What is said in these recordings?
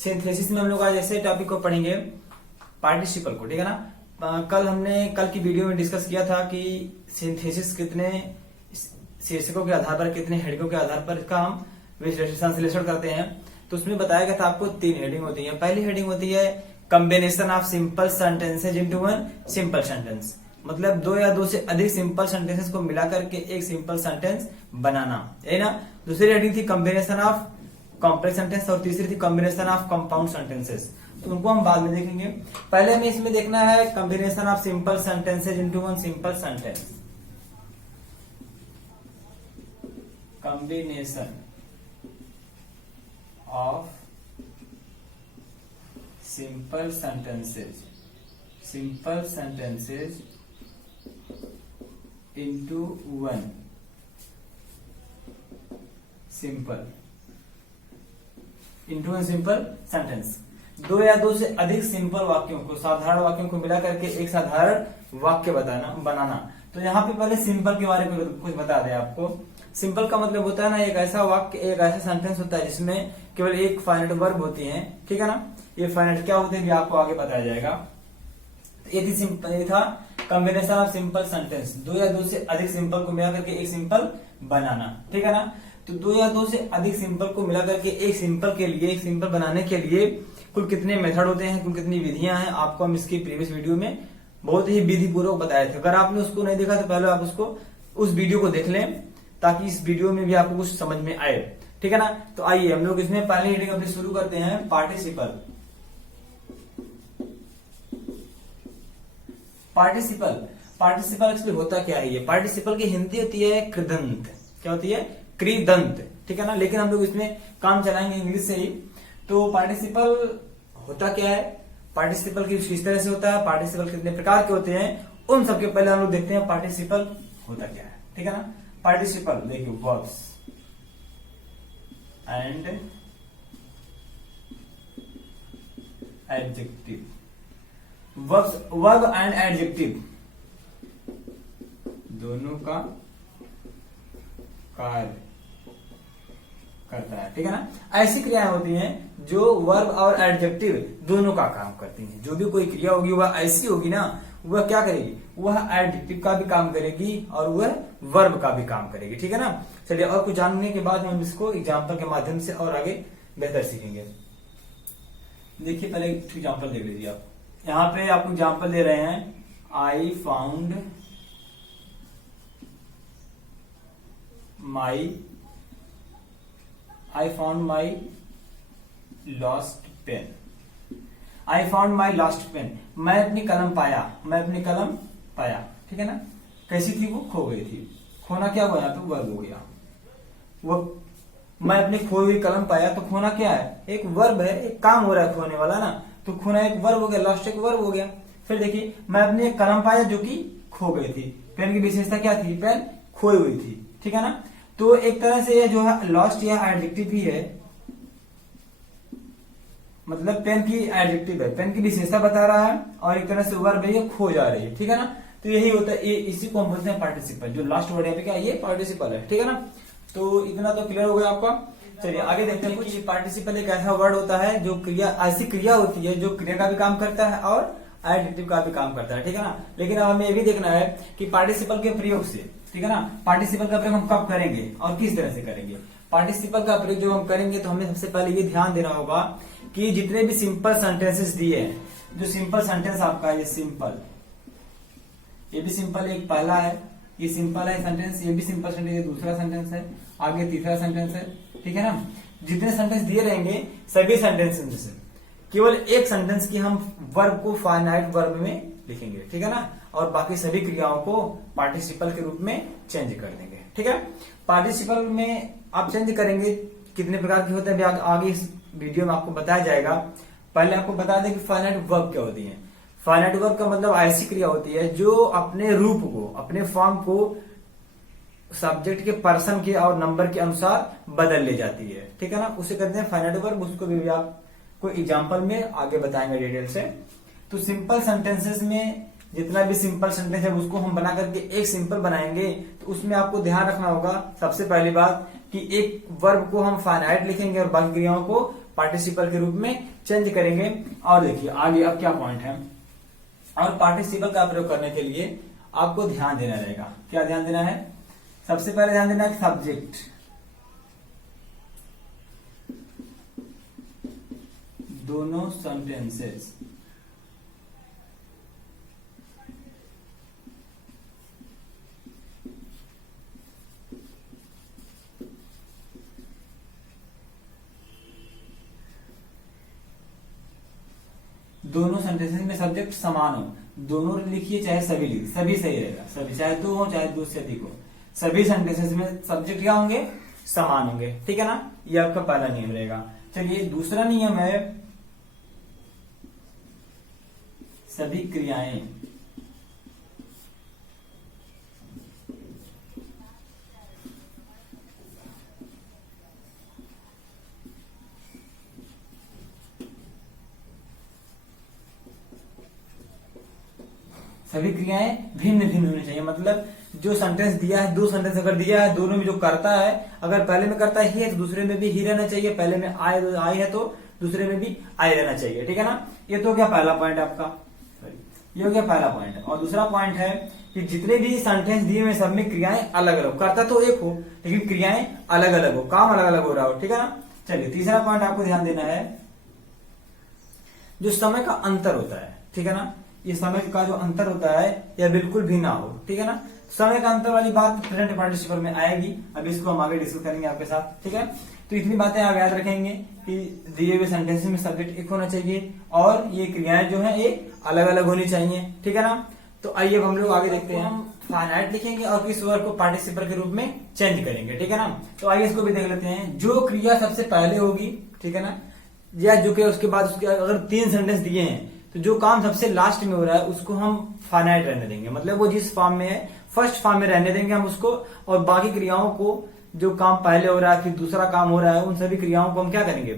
Synthesis में हम लोग आज ऐसे टॉपिक को पढ़ेंगे पार्टिसिपल को, ठीक है ना। कल की वीडियो में डिस्कस किया था कि सिंथेसिस कितने शीर्षकों के आधार पर, कितने हेडिंगों के आधार पर इसका हम संश्लेषण करते हैं। तो उसमें बताया गया था आपको 3 हेडिंग होती है। पहली हेडिंग होती है combination of simple sentences into one simple sentence, मतलब 2 या 2 से अधिक सिंपल सेंटेंसेस को मिलाकर के एक सिंपल सेंटेंस बनाना, है ना। दूसरी हेडिंग थी कॉम्बिनेशन ऑफ कॉम्प्लेक्स सेंटेंस और तीसरी थी कॉम्बिनेशन ऑफ कंपाउंड सेंटेंसेस। तो उनको हम बाद में देखेंगे। पहले हमें इसमें देखना है combination of simple sentences into one simple sentence. Combination of simple sentences into one simple sentence. 2 या 2 से अधिक सिंपल वाक्यों को, साधारण वाक्यों को मिला करके एक साधारण वाक्य बनाना। तो यहाँ पे पहले सिंपल के बारे में कुछ बता दें आपको। सिंपल का मतलब होता है ना, एक ऐसा वाक्य, एक ऐसा सेंटेंस होता है जिसमें केवल एक फाइनाइट वर्ब होती है, ठीक है ना। ये फाइनाइट क्या होते हैं भी आपको आगे बताया जाएगा। ये था कॉम्बिनेशन ऑफ सिंपल सेंटेंस, 2 या 2 से अधिक सिंपल को मिला करके एक सिंपल बनाना, ठीक है ना। तो 2 या 2 से अधिक सिंपल को मिला करके एक सिंपल बनाने के लिए कुल कितने मेथड होते हैं, कुल कितनी विधियां हैं, आपको हम इसकी प्रीवियस वीडियो में बहुत ही विधि पूर्वक बताए थे। अगर आपने उसको नहीं देखा तो पहले आप उस वीडियो को देख लें, ताकि इस वीडियो में भी आपको कुछ समझ में आए, ठीक है ना। तो आइए हम लोग इसमें पहली हेडिंग अपनी शुरू करते हैं, पार्टिसिपल। पार्टिसिपल एक्चुअली होता क्या है? ये पार्टिसिपल की हिंदी होती है कृदंत। क्या होती है? कृदंत, ठीक है ना। लेकिन हम लोग इसमें काम चलाएंगे इंग्लिश से ही। तो पार्टिसिपल होता क्या है, पार्टिसिपल किस तरह से होता है, पार्टिसिपल कितने प्रकार के होते हैं, उन सबके पहले हम लोग देखते हैं पार्टिसिपल होता क्या है, ठीक है ना। पार्टिसिपल देखिए verbs and adjective, verb and adjective दोनों का कार्य करता है, ठीक है ना। ऐसी क्रियाएं होती हैं जो वर्ब और एडजेक्टिव दोनों का काम करती हैं। जो भी कोई क्रिया होगी वह ऐसी होगी ना, वह क्या करेगी, वह एडजेक्टिव का भी काम करेगी और वह वर्ब का भी काम करेगी, ठीक है ना। चलिए और कुछ जानने के बाद हम इसको एग्जाम्पल के माध्यम से और आगे बेहतर सीखेंगे। देखिए पहले एक एग्जाम्पल देख लीजिए आप। यहाँ पे आपको एग्जाम्पल दे रहे हैं, I found my lost pen. I found my lost pen, मैं अपनी कलम पाया, ठीक है ना। कैसी थी वो? खो गई थी। खोना क्या हुआ? यहाँ पे वर्ब हो गया। वो मैं अपनी खोई हुई कलम पाया, तो खोना क्या है? एक वर्ब है, एक काम हो रहा है खोने वाला ना। तो खोना एक वर्ब हो गया, लॉस्ट एक वर्ब हो गया। फिर देखिए मैं अपनी एक कलम पाया जो कि खो गई थी। पेन की विशेषता क्या थी? पेन खोई हुई थी, ठीक है ना। तो एक तरह से ये जो है लॉस्ट या एडजेक्टिव भी है, मतलब पेन की एडजेक्टिव है, पेन की विशेषता बता रहा है, और एक तरह से वर्ब है, ये खो जा रही है, ठीक है ना। तो यही होता है, इसी को हम बोलते हैं पार्टिसिपल। जो लास्ट वर्ड है क्या, ये पार्टिसिपल है, ठीक है ना। तो इतना तो क्लियर हो गया आपका। चलिए आगे देखते हैं कि पार्टिसिपल एक ऐसा वर्ड होता है जो ऐसी क्रिया होती है जो क्रिया का भी काम करता है और एडजेक्टिव का भी काम करता है, ठीक है ना। लेकिन अब हमें ये भी देखना है कि पार्टिसिपल के प्रयोग से, ठीक है ना, पार्टिसिपल का प्रयोग हम कब करेंगे और किस तरह से करेंगे। पार्टिसिपल का प्रयोग जब हम करेंगे तो हमें सबसे पहले ये ध्यान देना होगा कि जितने भी सिंपल सेंटेंसेस दिए हैं, जो सिंपल सेंटेंस आपका है, ये सिंपल, ये भी सिंपल एक पहला है, ये सिंपल है सेंटेंस, ये भी सिंपल सेंटेंस, ये दूसरा सेंटेंस है, आगे तीसरा सेंटेंस है, ठीक है ना। जितने सेंटेंस दिए रहेंगे सभी सेंटेंस से केवल एक सेंटेंस की हम वर्ब को फाइनाइट वर्ब में लिखेंगे, ठीक है ना, और बाकी सभी क्रियाओं को पार्टिसिपल के रूप में चेंज कर देंगे, ठीक है। पार्टिसिपल में आप चेंज करेंगे, कितने प्रकार के होते हैं आगे इस वीडियो में आपको बताया जाएगा। पहले आपको बता दें कि फाइनाइट वर्ब क्या होती है। फाइनाइट वर्ब का मतलब ऐसी क्रिया होती है जो अपने रूप को, अपने फॉर्म को सब्जेक्ट के पर्सन के और नंबर के अनुसार बदल ले जाती है, ठीक है ना। उसे कहते हैं फाइनाइट वर्ब। उसको भी आपको एग्जाम्पल में आगे बताएंगे डिटेल से। तो सिंपल सेंटेंसेस में जितना भी सिंपल सेंटेंस है उसको हम बना करके एक सिंपल बनाएंगे। तो उसमें आपको ध्यान रखना होगा सबसे पहली बात कि एक वर्ब को हम फाइनाइट लिखेंगे और बाकी क्रियाओं को पार्टिसिपल के रूप में चेंज करेंगे। और देखिए आगे अब क्या पॉइंट है, और पार्टिसिपल का प्रयोग करने के लिए आपको ध्यान देना रहेगा। क्या ध्यान देना है? सबसे पहले ध्यान देना है सब्जेक्ट, दोनों सेंटेंसेस में सब्जेक्ट समान हो, दोनों लिखिए चाहे सभी लिखिए, सभी सही रहेगा, सभी चाहे दो हो चाहे दो से अधिक हो, सभी सेंटेंसेस में सब्जेक्ट क्या होंगे? समान होंगे। ठीक है ना, ये आपका पहला नियम रहेगा। चलिए दूसरा नियम है सभी क्रियाएं भिन्न भिन्न होनी चाहिए। मतलब जो सेंटेंस दिया है, दो सेंटेंस अगर दिया है, दोनों में जो करता है, अगर पहले में करता ही है तो दूसरे में भी ही रहना चाहिए, पहले में आई है तो दूसरे में भी आई रहना चाहिए। ठीक है ना, ये तो क्या पहला पॉइंट है आपका, ये हो गया पहला पॉइंट। और दूसरा पॉइंट है कि जितने भी सेंटेंस दिए हुए सब में क्रियाएं अलग अलग, करता तो एक हो लेकिन क्रियाएं अलग अलग हो, काम अलग अलग हो रहा हो। ठीक है ना। चलिए तीसरा पॉइंट आपको ध्यान देना है जो समय का अंतर होता है। ठीक है ना, ये समय का जो अंतर होता है यह बिल्कुल भी ना हो। ठीक है ना, समय का अंतर वाली बात प्रेजेंट पार्टिसिपल में आएगी, अभी इसको हम आगे डिस्कस करेंगे आपके साथ। ठीक है, तो इतनी बातें आप याद रखेंगे कि दिए हुए सेंटेंस में सब्जेक्ट एक होना चाहिए और ये क्रियाएं जो है ये अलग अलग होनी चाहिए। ठीक है ना, तो आइए अब हम लोग आगे देखते हैं। हम फाइनाइट लिखेंगे और किस वर्ड को पार्टिसिपल के रूप में चेंज करेंगे। ठीक है ना, तो आइए इसको भी देख लेते हैं। जो क्रिया सबसे पहले होगी, ठीक है ना, या जो कि उसके बाद उसके अगर 3 सेंटेंस दिए हैं तो जो काम सबसे लास्ट में हो रहा है उसको हम फाइनाइट रहने देंगे। मतलब वो जिस फॉर्म में है फर्स्ट फॉर्म में रहने देंगे हम उसको, और बाकी क्रियाओं को जो काम पहले हो रहा है फिर दूसरा काम हो रहा है उन सभी क्रियाओं को हम क्या करेंगे?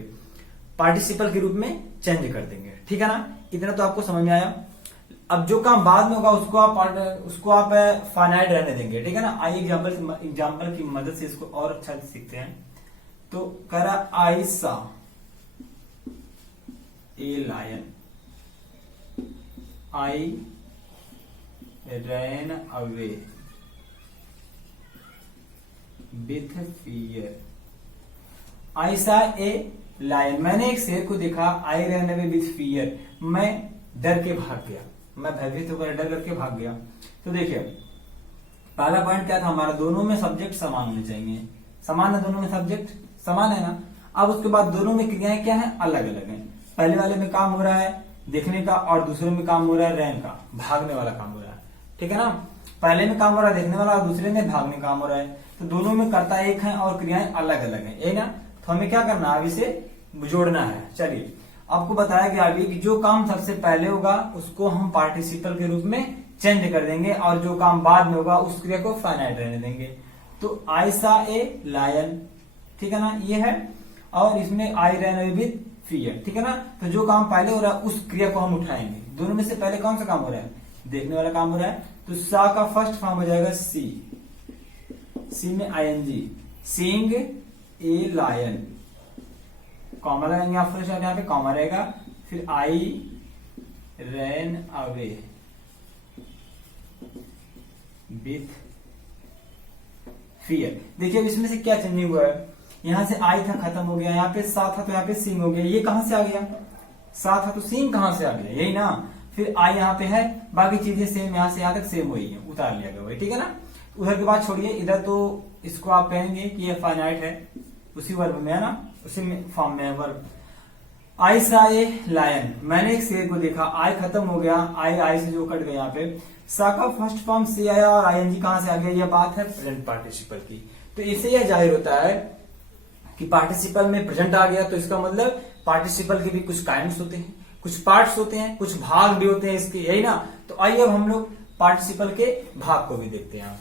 पार्टिसिपल के रूप में चेंज कर देंगे। ठीक है ना, इतना तो आपको समझ में आया। अब जो काम बाद में होगा उसको आप फाइनाइट रहने देंगे। ठीक है ना, आइए एग्जाम्पल की मदद से इसको और अच्छा से सीखते हैं। तो कह रहा I saw a lion, I ran away with fear. I saw a lion, मैंने एक शेर को देखा, I ran away with fear, मैं डर के भाग गया, मैं भयभीत होकर डर करके भाग गया। तो देखिए पहला पॉइंट क्या था हमारा, दोनों में सब्जेक्ट समान होने चाहिए। समान है, दोनों में सब्जेक्ट समान है ना। अब उसके बाद दोनों में क्रियाएं क्या है? अलग अलग है। पहले वाले में काम हो रहा है देखने का और दूसरे में काम हो रहा है रैन का, भागने वाला काम हो रहा है। ठीक है ना, पहले में काम हो रहा है देखने वाला और दूसरे में भागने काम हो रहा है। तो दोनों में कर्ता एक है और क्रियाएं अलग अलग है, ये ना। तो हमें क्या करना है, अब इसे जोड़ना है। चलिए आपको बताया गया अभी कि जो काम सबसे पहले होगा उसको हम पार्टिसिपल के रूप में चेंज कर देंगे और जो काम बाद में होगा उस क्रिया को फाइनाइट रहने देंगे। तो आई सा ए लायन, ठीक है ना, ये है, और इसमें आई रैन विद फियर। ठीक है ना, तो जो काम पहले हो रहा है उस क्रिया को हम उठाएंगे। दोनों में से पहले कौन सा काम हो रहा है? देखने वाला काम हो रहा है। तो सा का फर्स्ट फॉर्म हो जाएगा सी, सी में ING, seeing a lion, comma लगाएंगे आप फर्स्ट, यहाँ पे कॉमा रहेगा, फिर I ran away with fear. देखिए इसमें से क्या चेंजिंग हुआ है, यहां से आई था खत्म हो गया, यहाँ पे सा था तो यहाँ पे सिंग हो गया। ये कहां से आ गया? सा था तो सिंग कहां से आ गया? यही ना। फिर आई यहाँ पे है, बाकी चीजें सेम, यहां से यहां तक सेम हुई है, उतार लिया गया। ठीक है ना, उधर के बाद छोड़िए, इधर तो इसको आप कहेंगे कि ये फाइनाइट है, उसी वर्ब में है ना, उसी फॉर्म में है verb. I saw a lion, मैंने एक शेर को देखा, आई खत्म हो गया, आई से जो कट गया यहाँ पे, सा का फर्स्ट फॉर्म से आया और आईएनजी कहां से आ गया? यह बात है प्रेजेंट पार्टिसिपल की। तो इससे यह जाहिर होता है कि पार्टिसिपल में प्रेजेंट आ गया, तो इसका मतलब पार्टिसिपल के भी कुछ काइंड्स होते हैं, कुछ पार्ट्स होते हैं, कुछ भाग भी होते हैं इसके, यही ना। तो आइए अब हम लोग पार्टिसिपल के भाग को भी देखते हैं।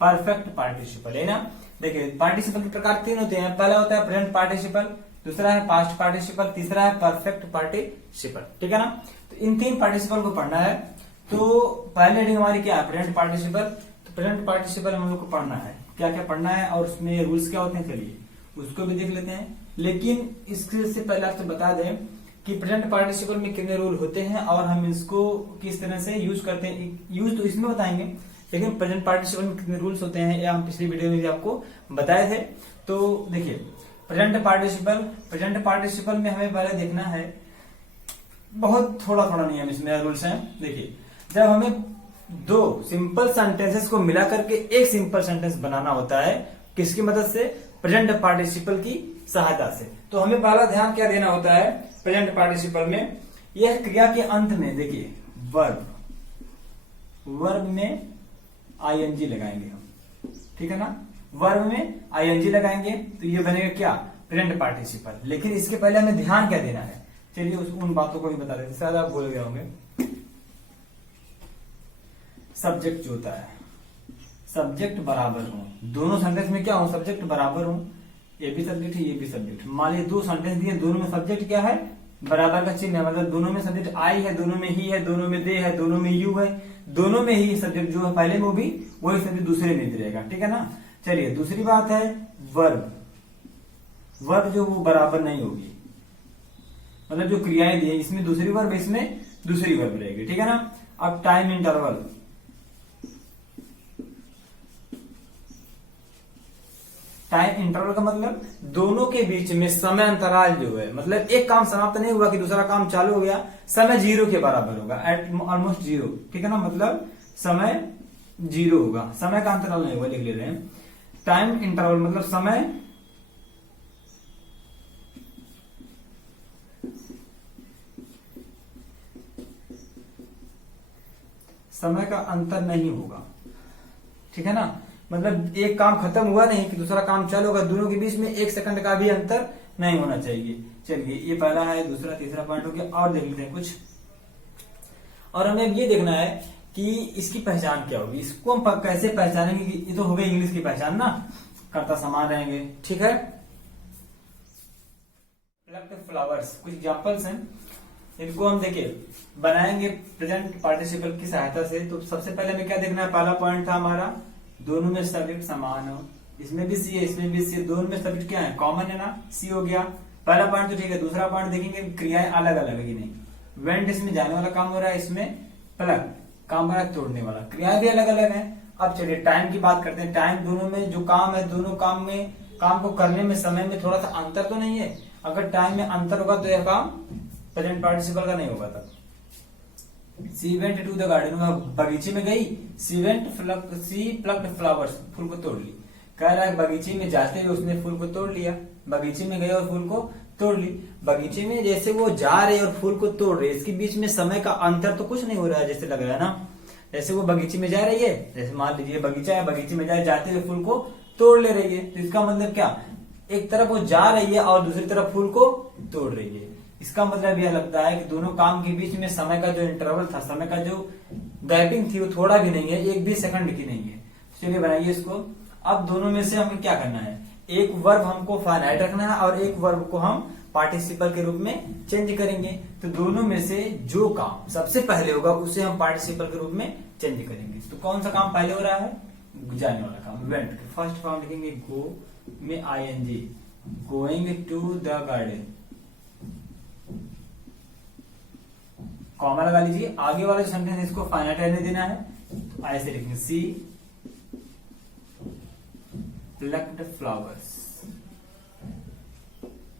परफेक्ट पार्टिसिपल, है ना। देखिए पार्टिसिपल के प्रकार 3 होते हैं। पहला होता है प्रेजेंट पार्टिसिपल, दूसरा है पास्ट पार्टिसिपल, तीसरा है परफेक्ट पार्टिसिपल। ठीक है ना, तो इन 3 पार्टिसिपल को पढ़ना है। तो पहले हेडिंग हमारी क्या है? Present participle. तो प्रेजेंट पार्टिसिपल हम लोग को पढ़ना है, क्या क्या पढ़ना है और उसमें रूल्स क्या होते हैं, चलिए उसको भी देख लेते हैं। लेकिन इससे पहले आपसे बता दें कि प्रेजेंट पार्टिसिपल में कितने रूल होते हैं और हम इसको किस तरह से यूज करते हैं। यूज तो इसमें बताएंगे, लेकिन प्रेजेंट पार्टिसिपल में कितने रूल्स होते हैं, या हम पिछली वीडियो में भी आपको बताए थे। तो देखिए, प्रेजेंट पार्टिसिपल में हमें पहले देखना है, बहुत थोड़ा नहीं है इसमें रूल्स हैं। देखिए, जब हमें दो सिंपल सेंटेंसेस को मिला करके एक सिंपल सेंटेंस बनाना होता है, किसकी मदद से? प्रेजेंट पार्टिसिपल की सहायता से। तो हमें पहला ध्यान क्या देना होता है प्रेजेंट पार्टिसिपल में? यह क्रिया के अंत में देखिए वर्ब में आईएनजी लगाएंगे हम, ठीक है ना। वर्ब में आईएनजी लगाएंगे तो ये बनेगा क्या? Present participle. लेकिन इसके पहले हमें ध्यान क्या देना है? चलिए उन बातों को भी बता देते, शायद आप भूल गए होंगे। सब्जेक्ट जो होता है, सब्जेक्ट बराबर हो, दोनों सेंटेंस में क्या हो? सब्जेक्ट बराबर हो। ये भी सब्जेक्ट है, ये भी सब्जेक्ट। मान लीजिए दो सेंटेंस दिए, दोनों में सब्जेक्ट क्या है? बराबर का चिन्ह है, मतलब दोनों में सब्जेक्ट आई है, दोनों में ही है, दोनों में दे है, दोनों में यू है, दोनों में ही सब्जेक्ट जो है पहले में भी वही सब्जेक्ट दूसरे में भी रहेगा, ठीक है ना। चलिए दूसरी बात है वर्ब जो वो बराबर नहीं होगी, मतलब जो क्रियाएं दी है इसमें दूसरी वर्ब, इसमें दूसरी वर्ब रहेगी, ठीक है ना। अब टाइम इंटरवल, का मतलब दोनों के बीच में समय अंतराल जो है, मतलब एक काम समाप्त नहीं हुआ कि दूसरा काम चालू हो गया, समय 0 के बराबर होगा, एट ऑलमोस्ट 0, ठीक है ना। मतलब समय 0 होगा, समय का अंतराल नहीं होगा, लिख ले रहे हैं। टाइम इंटरवल मतलब समय का अंतर नहीं होगा, ठीक है ना। मतलब एक काम खत्म हुआ नहीं कि दूसरा काम चालू होगा, दोनों के बीच में 1 सेकंड का भी अंतर नहीं होना चाहिए। चलिए ये पहला है, दूसरा तीसरा पॉइंट हो गया। और देख लेते हैं कुछ, और हमें ये देखना है कि इसकी पहचान क्या होगी, इसको हम कैसे पहचानेंगे। कि ये तो हो गई इंग्लिश की पहचान ना, कर्ता समान रहेंगे, ठीक है। प्लक्ड फ्लावर्स कुछ एग्जांपल्स हैं, इनको हम देखिए बनाएंगे प्रेजेंट पार्टिसिपल की सहायता से। तो सबसे पहले हमें क्या देखना है? पहला पॉइंट था हमारा दोनों में सब्जेक्ट समान हो, इसमें भी सी है, इसमें भी सी है, दोनों में सब्जेक्ट क्या है? कॉमन है ना, सी हो गया पहला पॉइंट। तो ठीक है, दूसरा पॉइंट देखेंगे क्रियाएं अलग अलग है कि नहीं। वेंट इसमें जाने वाला काम हो रहा है, इसमें प्लग काम हो रहा है तोड़ने वाला, क्रियाएं भी अलग अलग है। अब चलिए टाइम की बात करते हैं। टाइम दोनों में जो काम है, दोनों काम को करने में समय में थोड़ा सा अंतर तो नहीं है। अगर टाइम में अंतर होगा तो यह काम प्रेजेंट पार्टिसिपल का नहीं होगा। तब she went to the garden, बगीचे में गई, सी प्लक्ड फ्लावर्स, फूल को तोड़ ली। कह रहा है बगीचे में जाते हुए उसने फूल को तोड़ लिया, बगीचे में गए और फूल को तोड़ ली। बगीचे में जैसे वो जा रहे और फूल को तोड़ रहे, इसके बीच में समय का अंतर तो कुछ नहीं हो रहा है, जैसे लग रहा है ना। जैसे वो बगीचे में जा रही है, जैसे मान लीजिए बगीचा है, बगीचे में जाते हुए फूल को तोड़ ले रही है। तो इसका मतलब क्या? एक तरफ वो जा रही है और दूसरी तरफ फूल को तोड़ रही है। इसका मतलब यह लगता है कि दोनों काम के बीच में समय का जो इंटरवल था, समय का जो गैपिंग थी, वो थोड़ा भी नहीं है, 1 भी सेकंड की नहीं है। चलिए बनाइए इसको। अब दोनों में से हमें क्या करना है? एक वर्ब हमको फाइनाइट रखना है और एक वर्ब को हम पार्टिसिपल के रूप में चेंज करेंगे। तो दोनों में से जो काम सबसे पहले होगा उसे हम पार्टिसिपल के रूप में चेंज करेंगे। तो कौन सा काम पहले हो रहा है? जाने वाला काम, वेंट। फर्स्ट फॉर्म लिखेंगे गो में ING, going to the garden, comma लगा लीजिए। आगे वाला जो सेंटेंस है इसको फाइनाइट रहने देना है, तो ऐसे लिखेंगे सी प्लक्ड फ्लावर्स,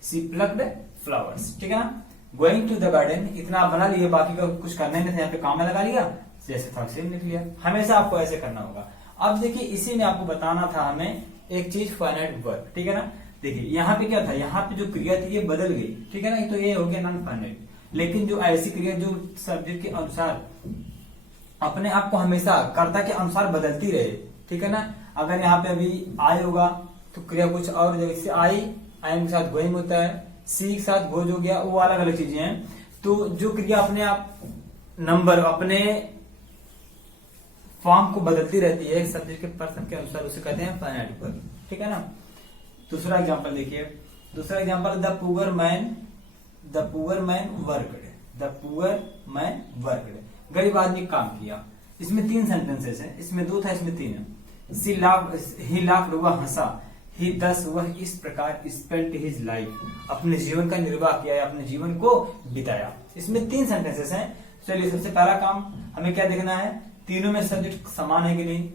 सी प्लक्ड फ्लावर्स, ठीक है ना। गोइंग टू द गार्डन इतना आप बना लिए, बाकी का कुछ करना नहीं था, यहाँ पे कॉमा लगा लिया, जैसे था सेम लिख लिया। हमेशा आपको ऐसे करना होगा। अब देखिए इसी में आपको बताना था हमें एक चीज, फाइनाइट वर्ब, ठीक है ना। देखिए यहाँ पे क्या था, यहाँ पे जो क्रिया थी ये बदल गई, ठीक है ना। तो ये हो गया नॉन फाइनाइट। लेकिन जो ऐसी क्रिया जो सब्जेक्ट के अनुसार अपने आप को हमेशा कर्ता के अनुसार बदलती रहे, ठीक है ना। अगर यहाँ पे अभी आई होगा तो क्रिया कुछ और, जैसे आई के साथ गोइंग होता है, सी के साथ गोज हो गया, वो अलग अलग चीजें हैं। तो जो क्रिया अपने आप नंबर अपने फॉर्म को बदलती रहती है सब्जेक्ट के पर्सन के अनुसार, उसे कहते हैं फाइनाइट वर्ब, ठीक है ना। दूसरा एग्जांपल देखिए, दूसरा example the poor man worked, गरीब आदमी काम किया। इसमें 3 सेंटेंसेस है, इसमें 2 था, इसमें 3 है। ही लाफ्ड, वह हंसा, ही दस वह इस प्रकार स्पेंट हिज लाइफ, अपने जीवन का निर्वाह किया या अपने जीवन को बिताया। इसमें 3 सेंटेंसेस हैं। चलिए सबसे पहला काम हमें क्या देखना है, तीनों में सब्जेक्ट समान है कि नहीं।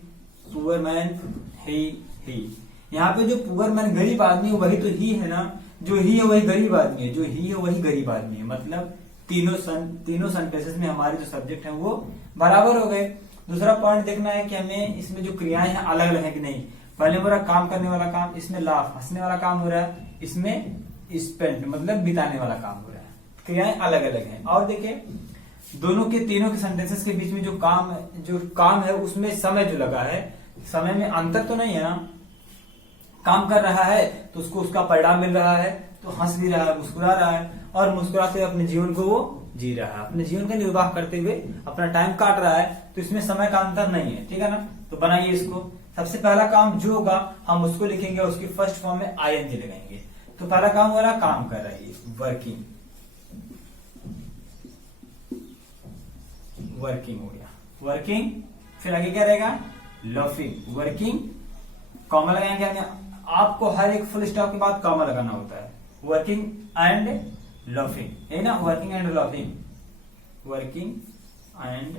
पुअर मैन ही, यहाँ पे जो पुअर मैन गरीब आदमी है वही तो ही है ना, जो ही है वही गरीब आदमी है, जो ही है वही गरीब आदमी है, मतलब तीनों सेंटेंसेस में हमारे जो सब्जेक्ट हैं वो बराबर हो गए। दूसरा पॉइंट देखना है कि हमें इसमें जो क्रियाएं हैं अलग अलग है कि नहीं। पहले हो रहा काम करने वाला काम, इसमें लाफ हंसने वाला काम हो रहा है, इसमें स्पेंट मतलब बिताने वाला काम हो रहा है, क्रियाएं अलग अलग हैं। और देखिए दोनों के तीनों के सेंटेंसेस के बीच में जो काम है उसमें समय जो लगा है, समय में अंतर तो नहीं है ना। काम कर रहा है तो उसको उसका परिणाम मिल रहा है, तो हंस भी रहा है, मुस्कुरा रहा है, और मुस्कुराते अपने जीवन को वो जी रहा है, अपने जीवन का निर्वाह करते हुए अपना टाइम काट रहा है, तो इसमें समय का अंतर नहीं है, ठीक है ना। तो बनाइए इसको। सबसे पहला काम जो होगा हम उसको लिखेंगे, उसकी फर्स्ट फॉर्म में आईएनजी लगाएंगे। तो पहला काम हो रहा है काम कर रही है, वर्किंग हो गया, वर्किंग। फिर आगे क्या रहेगा, लॉफिंग, वर्किंग, कॉमा लगाएंगे हमें। आपको हर एक फुल स्टॉप के बाद कॉमा लगाना होता है। वर्किंग एंड लॉफिंग, है ना, working and laughing, working and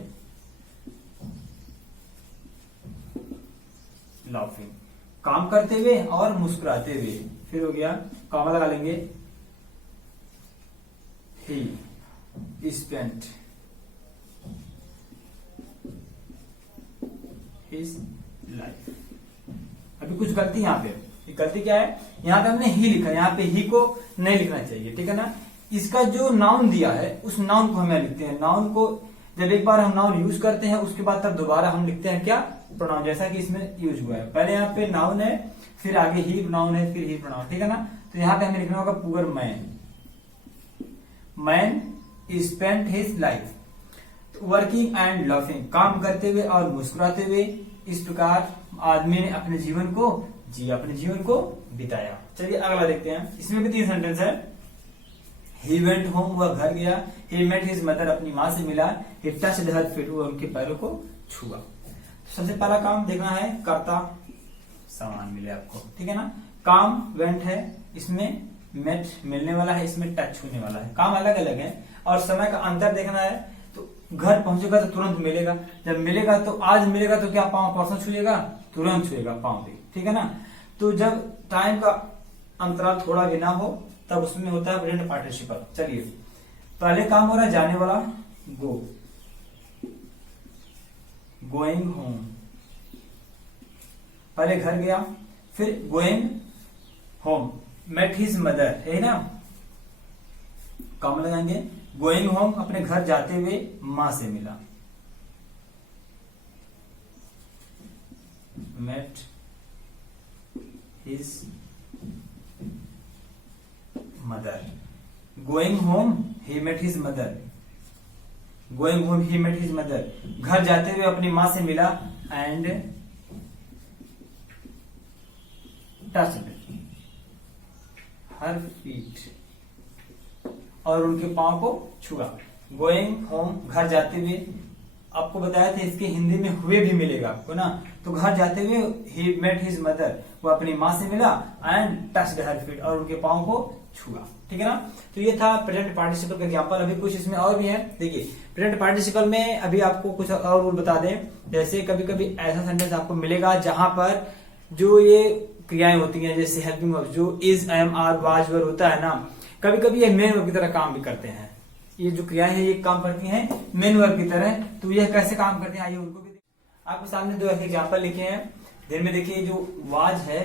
laughing, काम करते हुए और मुस्कुराते हुए। फिर हो गया कॉमा लगा लेंगे, ही स्पेंट हिज लाइफ। अभी कुछ गलती यहाँ पे, ये गलती क्या है, यहाँ पे हमने ही लिखा, यहाँ पे ही को नहीं लिखना चाहिए, ठीक है ना। इसका जो नाउन दिया है उस नाउन को हमें लिखते हैं। नाउन को जब एक बार हम नाउन यूज करते हैं उसके बाद तब दोबारा हम लिखते हैं क्या, प्रोनाउन, जैसा कि इसमें यूज हुआ है। पहले यहाँ पे नाउन है, फिर आगे ही प्रोनाउन है, फिर ही प्रोनाउन, ठीक है ना। तो यहाँ पे हमें लिखना होगा poor man spent his life working and laughing, काम करते हुए और मुस्कुराते हुए इस प्रकार आदमी ने अपने जीवन को जिया, अपने जीवन को बिताया। चलिए अगला देखते हैं। इसमें भी 3 सेंटेंस है। ही वेंट होम, वह घर गया। ही मेट हिज मदर, अपनी माँ से मिला। ही टच्ड हर फीट, वह उनके पैरों को छुआ। तो सबसे पहला काम देखना है, कर्ता सामान मिले आपको, ठीक है ना। काम वेंट है, इसमें मेट मिलने वाला है, इसमें टच छूने वाला है, काम अलग अलग है। और समय का अंतर देखना है, तो घर पहुंचेगा तो तुरंत मिलेगा, जब मिलेगा तो आज मिलेगा तो क्या पांव परसों छुएगा, तुरंत छुएगा पांव पे, ठीक है ना। तो जब टाइम का अंतराल थोड़ा भी ना हो तब उसमें होता है प्रेजेंट पार्टिसिपल। चलिए पहले काम हो रहा है जाने वाला, गोइंग होम, पहले घर गया, फिर going home, met his mother, है ना, काम लगाएंगे। गोइंग होम, अपने घर जाते हुए मां से मिला, met his mother. Going home he met his mother, going home he met his mother, घर जाते हुए अपनी मां से मिला एंड टच्ड हर फीट, और उनके पांव को छुआ। गोइंग होम, घर जाते हुए, आपको बताया था इसके हिंदी में हुए भी मिलेगा आपको ना। तो घर जाते हुए ही मेट हिज मदर, वो अपनी मां से मिला एंड टच्ड हर फीट, और उनके पांव को छुआ, ठीक है ना। तो ये था प्रेजेंट पार्टिसिपल का एग्जांपल। अभी कुछ इसमें और भी है, देखिए प्रेजेंट पार्टिसिपल में अभी आपको कुछ और रूल बता दें। जैसे कभी कभी ऐसा सेंटेंस आपको मिलेगा जहां पर जो ये क्रियाएं होती हैं, जैसे हेल्पिंग वर्ब, जो इज, एम, आर, वाज, वर होता है ना, कभी कभी ये मेन वर्ब की तरह काम भी करते हैं। ये जो क्रियाएं हैं ये काम करती हैं मेन वर्ब की तरह। तो ये कैसे काम करते हैं आइए उनको भी। आपके सामने 2 ऐसे एग्जांपल लिखे हैं। दिन में देखिए जो वाज है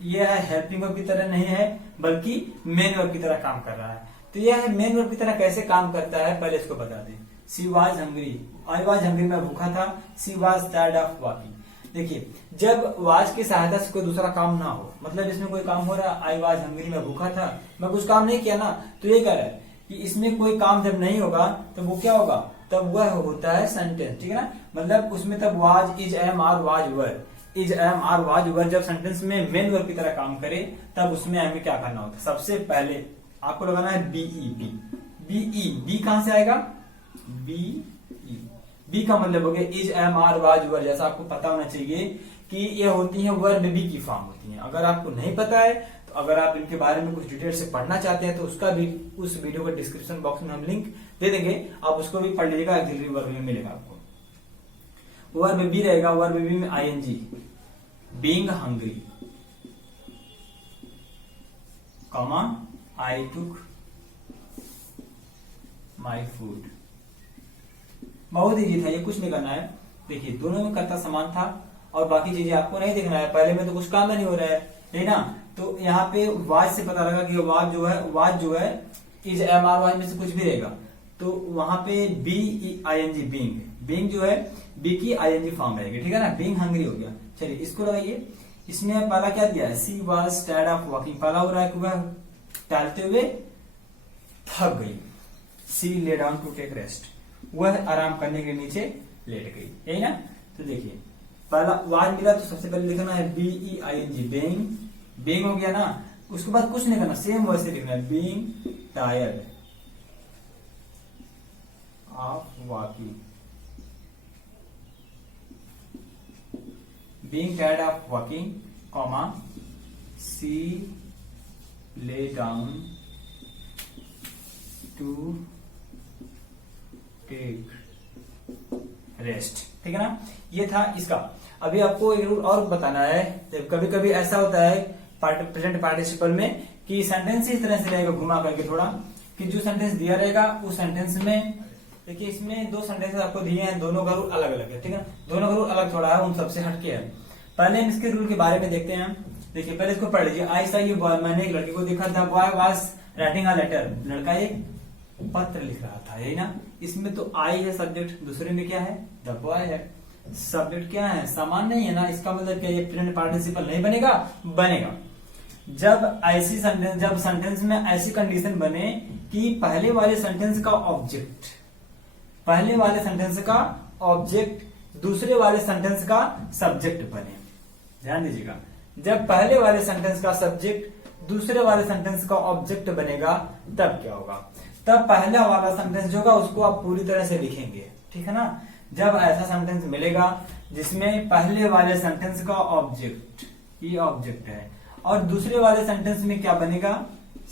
ये है हेल्पिंग वर्ब की तरह नहीं है, बल्कि मेन वर्ब की तरह काम कर रहा है। तो यह है मेन वर्ब की तरह कैसे काम करता है, पहले इसको बता दें। She was hungry, I was hungry, मैं भूखा था। She was tired of walking. देखिए जब वाज की सहायता से कोई दूसरा काम ना हो, मतलब इसमें कोई काम हो रहा है, आई वाज हंग्री, मैं भूखा था, मैं कुछ काम नहीं किया ना, तो ये कह रहा है कि इसमें कोई काम जब नहीं होगा तो वो क्या होगा, तब वह होता है सेंटेंस, ठीक है ना। मतलब उसमें तब was, is, am, are, was, were, is, am, are, was, were जब सेंटेंस में मेन वर्ब की तरह काम करे तब उसमें हमें क्या करना होता है, सबसे पहले आपको लगाना है बीई, बी, बीई, बी कहां से आएगा, बीई, बी का मतलब हो गया इज, एम, आर, वाज, वर। जैसा आपको पता होना चाहिए कि ये होती है वर्ब बी की फॉर्म होती है। अगर आपको नहीं पता है तो अगर आप इनके बारे में कुछ डिटेल से पढ़ना चाहते हैं तो उसका भी उस वीडियो का डिस्क्रिप्शन बॉक्स में हम लिंक दे देंगे, आप उसको भी पढ़ लीजिएगा, ऑक्सिलरी वर्ब में मिलेगा आपको। वर्ब बी रहेगा, वर्ब बी में ING, being hungry, comma I took my food. बहुत इजी था, ये कुछ नहीं करना है। देखिए दोनों में कर्ता समान था और बाकी चीजें आपको नहीं देखना है, पहले में तो कुछ काम नहीं हो रहा है ना। तो यहाँ पे वाज से पता लगा कि वाज जो है इज, एम, आर, वाज में से कुछ भी रहेगा। तो वहां पे बी आईएनजी, बीइंग जो है बी की आईएनजी फॉर्म रहेगी, ठीक है ना। बीइंग हंग्री हो गया। चलिए इसको लगाइए। इसमें पहला क्या दिया है, she was tired of walking. पहला हो रहा है कि वह टहलते हुए थक गई। सी lay down to take rest, वह आराम करने के लिए नीचे लेट गई, यही ना। तो देखिए पहला वाज मिला तो सबसे पहले लिखना है बीई आईएनजी, बीइंग हो गया ना। उसके बाद कुछ नहीं करना, सेम वैसे लिखना है, being tired of walking, being tired of walking, comma see lay down to take rest, ठीक है ना। ये था इसका। अभी आपको एक रूल और बताना है। कभी कभी ऐसा होता है प्रेजेंट पार्टिसिपल में कि सेंटेंस इस तरह से रहेगा घुमा करके थोड़ा, कि जो सेंटेंस दिया रहेगा उस सेंटेंस में, देखिए इसमें दो सेंटेंसेस आपको दिए हैं, दोनों का रूल अलग अलग है, ठीक है। दोनों का रूल अलग थोड़ा है, उन सबसे हटके है। पहले हम इसके रूल के बारे में देखते हैं। देखिए पहले इसको पढ़ लीजिए। आई सा, ये बॉय, मैंने एक लड़के को देखा था, boy was writing a letter, लड़का एक पत्र लिख रहा था, यही ना। इसमें तो आई है सब्जेक्ट, दूसरे में क्या है, द बॉय है। सब्जेक्ट क्या है, समान नहीं है ना। इसका मतलब क्या, ये प्रेजेंट पार्टिसिपल नहीं बनेगा, बनेगा जब सेंटेंस में ऐसी कंडीशन बने कि पहले वाले सेंटेंस का ऑब्जेक्ट दूसरे वाले सेंटेंस का सब्जेक्ट बने। ध्यान दीजिएगा, जब पहले वाले सेंटेंस का सब्जेक्ट दूसरे वाले सेंटेंस का ऑब्जेक्ट बनेगा तब क्या होगा, तब पहला वाला सेंटेंस जो होगा उसको आप पूरी तरह से लिखेंगे, ठीक है ना। जब ऐसा सेंटेंस मिलेगा जिसमें पहले वाले सेंटेंस का ऑब्जेक्ट, ये ऑब्जेक्ट है, और दूसरे वाले सेंटेंस में क्या बनेगा,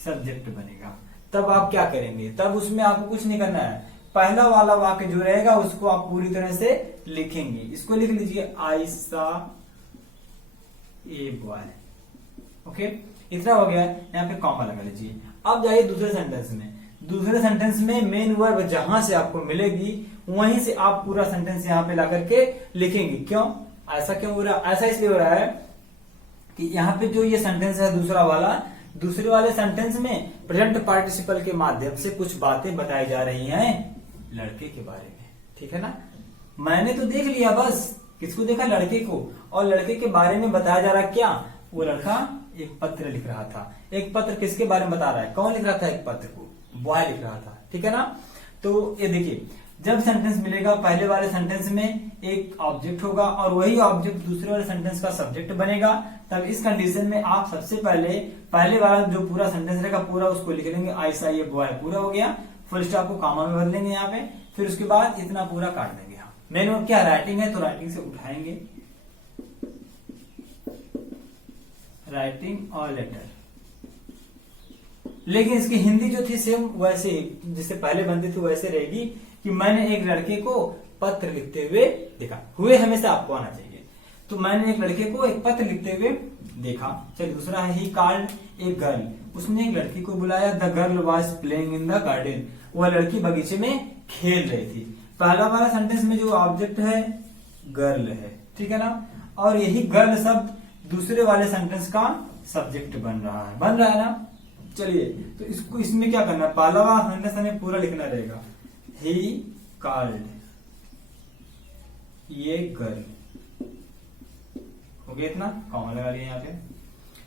सब्जेक्ट बनेगा, तब आप क्या करेंगे, तब उसमें आपको कुछ नहीं करना है। पहला वाला वाक्य जो रहेगा उसको आप पूरी तरह से लिखेंगे। इसको लिख लीजिए, आई सा ए बॉय। ओके, इतना हो गया। यहाँ पे कॉमा लगा लीजिए। अब जाइए दूसरे सेंटेंस में। दूसरे सेंटेंस में मेन वर्ब जहां से आपको मिलेगी वहीं से आप पूरा सेंटेंस यहाँ पे ला करके लिखेंगे। क्यों, ऐसा क्यों हो रहा है, ऐसा इसलिए हो रहा है कि यहाँ पे जो ये सेंटेंस है दूसरा वाला, दूसरे वाले सेंटेंस में प्रेजेंट पार्टिसिपल के माध्यम से कुछ बातें बताई जा रही हैं लड़के के बारे में, ठीक है ना। मैंने तो देख लिया, बस किसको देखा, लड़के को, और लड़के के बारे में बताया जा रहा क्या, वो लड़का एक पत्र लिख रहा था। एक पत्र किसके बारे में बता रहा है, कौन लिख रहा था, एक पत्र को बॉय लिख रहा था, ठीक है ना। तो ये देखिए, जब सेंटेंस मिलेगा पहले वाले सेंटेंस में एक ऑब्जेक्ट होगा और वही ऑब्जेक्ट दूसरे वाले सेंटेंस का सब्जेक्ट बनेगा, तब इस कंडीशन में आप सबसे पहले वाला जो पूरा सेंटेंस रहेगा पूरा उसको लिख लेंगे, आई सा ये बॉय, पूरा हो गया। फुल स्टॉप को कॉमा में भर लेंगे यहाँ पे, फिर उसके बाद इतना पूरा काट देंगे। मेन वर्ब क्या, राइटिंग है, तो राइटिंग से उठाएंगे, राइटिंग और लेटर। लेकिन इसकी हिंदी जो थी सेम वैसे जिससे पहले बनती थी वैसे रहेगी कि मैंने एक लड़के को पत्र लिखते हुए देखा। हुए हमेशा आपको आना चाहिए। तो मैंने एक लड़के को एक पत्र लिखते हुए देखा। चलिए दूसरा है, ही कॉल्ड एक गर्ल, उसने एक लड़की को बुलाया। The girl was playing in the garden, वह लड़की बगीचे में खेल रही थी। पहला वाला सेंटेंस में जो ऑब्जेक्ट है गर्ल है, ठीक है ना, और यही गर्ल शब्द दूसरे वाले सेंटेंस का सब्जेक्ट बन रहा है ना। चलिए तो इसको इसमें क्या करना है, पहला वाला सेंटेंस हमें पूरा लिखना रहेगा, ही कॉल्ड ये गर्ल, हो गया इतना, कॉमा लगा लिया यहाँ पे।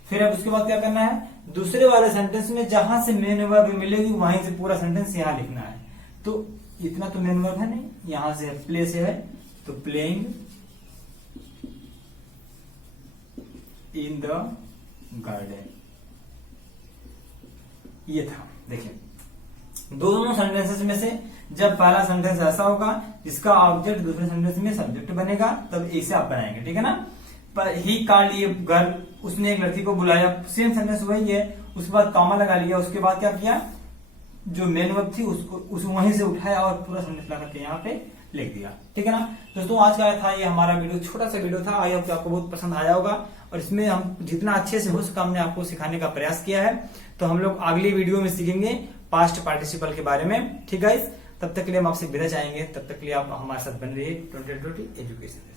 फिर अब उसके बाद क्या करना है, दूसरे वाले सेंटेंस में जहां से मेन वर्ब मिलेगी वहीं से पूरा सेंटेंस यहाँ लिखना है। तो इतना तो मेन वर्ब है नहीं, यहां से प्ले से है, तो प्लेइंग इन द गार्डन, ये था। देखिए दोनों सेंटेंसेस में से जब पहला सेंटेंस ऐसा होगा जिसका ऑब्जेक्ट दूसरे सेंटेंस में सब्जेक्ट बनेगा, तब ऐसे आप बनाएंगे, ठीक है ना। पर ही कॉल्ड ये गर्ल, उसने एक लड़की को बुलाया, सेम सेंटेंस वही है, उसके बाद कॉमा लगा लिया, उसके बाद क्या किया, जो मेन वर्ब थी उसको वहीं से उठाया और पूरा सेंटेंस लगा के यहाँ पे लिख दिया, ठीक है ना। दोस्तों आज का था ये हमारा वीडियो, छोटा सा वीडियो था, आई होप कि आपको बहुत पसंद आया होगा और इसमें हम जितना अच्छे से हो सका हमने आपको सिखाने का प्रयास किया है। तो हम लोग अगली वीडियो में सीखेंगे पास्ट पार्टिसिपल के बारे में, ठीक है। तब तक के लिए हम आपसे विदा चाहेंगे, तब तक के लिए आप हमारे साथ बन रहिए 2020 एजुकेशन।